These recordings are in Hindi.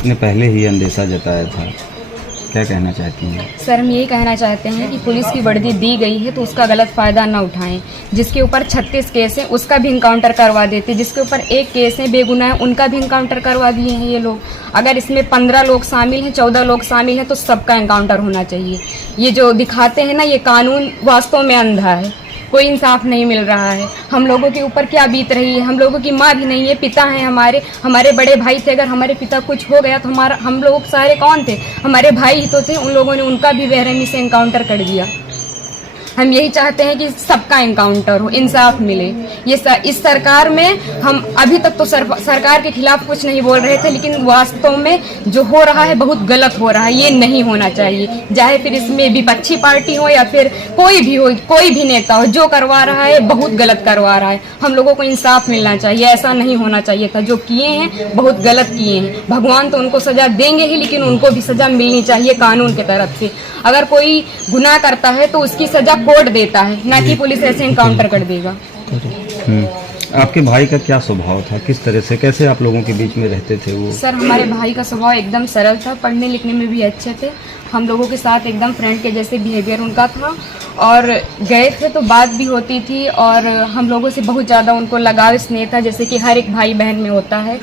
आपने पहले ही अंदेशा जताया था, क्या कहना चाहती हैं? सर हम यही कहना चाहते हैं कि पुलिस की वर्दी दी गई है तो उसका गलत फ़ायदा ना उठाएं। जिसके ऊपर 36 केस है उसका भी इनकाउंटर करवा देते, जिसके ऊपर एक केस है बेगुनाह उनका भी इनकाउंटर करवा दिए हैं ये लोग। अगर इसमें 15 लोग शामिल हैं, 14 लोग शामिल हैं तो सबका इनकाउंटर होना चाहिए। ये जो दिखाते हैं ना, ये कानून वास्तव में अंधा है, कोई इंसाफ नहीं मिल रहा है। हम लोगों के ऊपर क्या बीत रही है, हम लोगों की माँ भी नहीं है, पिता हैं हमारे बड़े भाई थे। अगर हमारे पिता कुछ हो गया तो हम लोग सारे कौन थे? हमारे भाई ही तो थे। उन लोगों ने उनका भी बेरहमी से इनकाउंटर कर दिया। हम यही चाहते हैं कि सबका इनकाउंटर हो, इंसाफ मिले। इस सरकार में हम अभी तक तो सरकार के खिलाफ कुछ नहीं बोल रहे थे, लेकिन वास्तव में जो हो रहा है बहुत गलत हो रहा है। ये नहीं होना चाहिए, चाहे फिर इसमें विपक्षी पार्टी हो या फिर कोई भी हो, कोई भी नेता हो, जो करवा रहा है बहुत गलत करवा रहा है। हम लोगों को इंसाफ मिलना चाहिए, ऐसा नहीं होना चाहिए था। जो किए हैं बहुत गलत किए हैं। भगवान तो उनको सजा देंगे ही, लेकिन उनको भी सजा मिलनी चाहिए कानून की तरफ से। अगर कोई गुनाह करता है तो उसकी सजा कोर्ट देता है, ना कि पुलिस ऐसे इनकाउंटर कर देगा। आपके भाई का क्या स्वभाव था, किस तरह से, कैसे आप लोगों के बीच में रहते थे वो? सर हमारे भाई का स्वभाव एकदम सरल था, पढ़ने लिखने में भी अच्छे थे। हम लोगों के साथ एकदम फ्रेंड के जैसे बिहेवियर उनका था, और गए थे तो बात भी होती थी, और हम लोगों से बहुत ज़्यादा उनको लगाव स्नेह था, जैसे कि हर एक भाई बहन में होता है।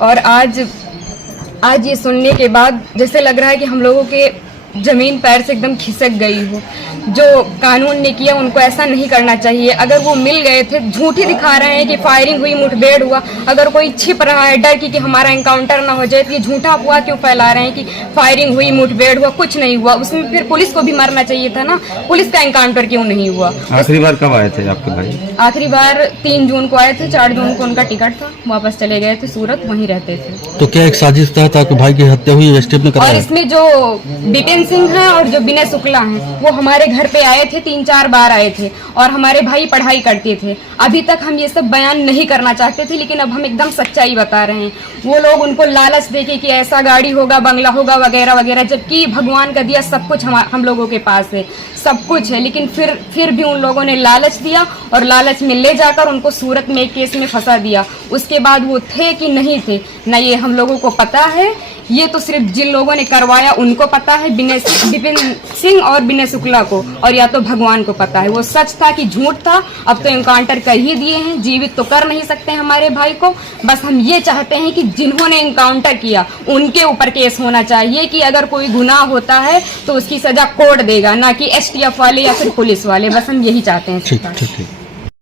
और आज ये सुनने के बाद जैसे लग रहा है कि हम लोगों के जमीन पैर से एकदम खिसक गई हो। जो कानून ने किया उनको ऐसा नहीं करना चाहिए। अगर वो मिल गए थे, झूठी दिखा रहे हैं कि फायरिंग हुई, मुठभेड़ हुआ। अगर कोई छिप रहा है डर कि हमारा एनकाउंटर ना हो जाए, तो ये झूठा अफवाह क्यों फैला रहे हैं कि फायरिंग हुई, मुठभेड़ हुआ? कुछ नहीं हुआ। उसमें फिर पुलिस को भी मरना चाहिए था ना, पुलिस का एनकाउंटर क्यों नहीं हुआ? आखिरी बार कब आए थे आपके भाई? आखिरी बार 3 जून को आए थे, 4 जून को उनका टिकट था, वापस चले गए थे सूरत, वहीं रहते थे। तो क्या एक साजिश तहत आपके भाई की हत्या हुई एसटीएफ ने कराया? और इसमें जो बिपिन सिंह है और जो विनय शुक्ला हैं, वो हमारे घर पे आए थे, 3-4 बार आए थे, और हमारे भाई पढ़ाई करते थे। अभी तक हम ये सब बयान नहीं करना चाहते थे, लेकिन अब हम एकदम सच्चाई बता रहे हैं। वो लोग उनको लालच देके कि ऐसा गाड़ी होगा, बंगला होगा, वगैरह वगैरह, जबकि भगवान का दिया सब कुछ हम लोगों के पास है, सब कुछ है। लेकिन फिर भी उन लोगों ने लालच दिया, और लालच में ले जाकर उनको सूरत में एक केस में फंसा दिया। उसके बाद वो थे कि नहीं थे ना, ये हम लोगों को पता है। ये तो सिर्फ जिन लोगों ने करवाया उनको पता है, विपिन सिंह और विनय शुक्ला को, और या तो भगवान को पता है वो सच था कि झूठ था। अब तो इनकाउंटर कर ही दिए हैं, जीवित तो कर नहीं सकते हमारे भाई को। बस हम ये चाहते हैं कि जिन्होंने इनकाउंटर किया उनके ऊपर केस होना चाहिए, कि अगर कोई गुनाह होता है तो उसकी सजा कोर्ट देगा, ना कि एसटीएफ वाले या फिर पुलिस वाले। बस हम यही चाहते हैं। ठीक।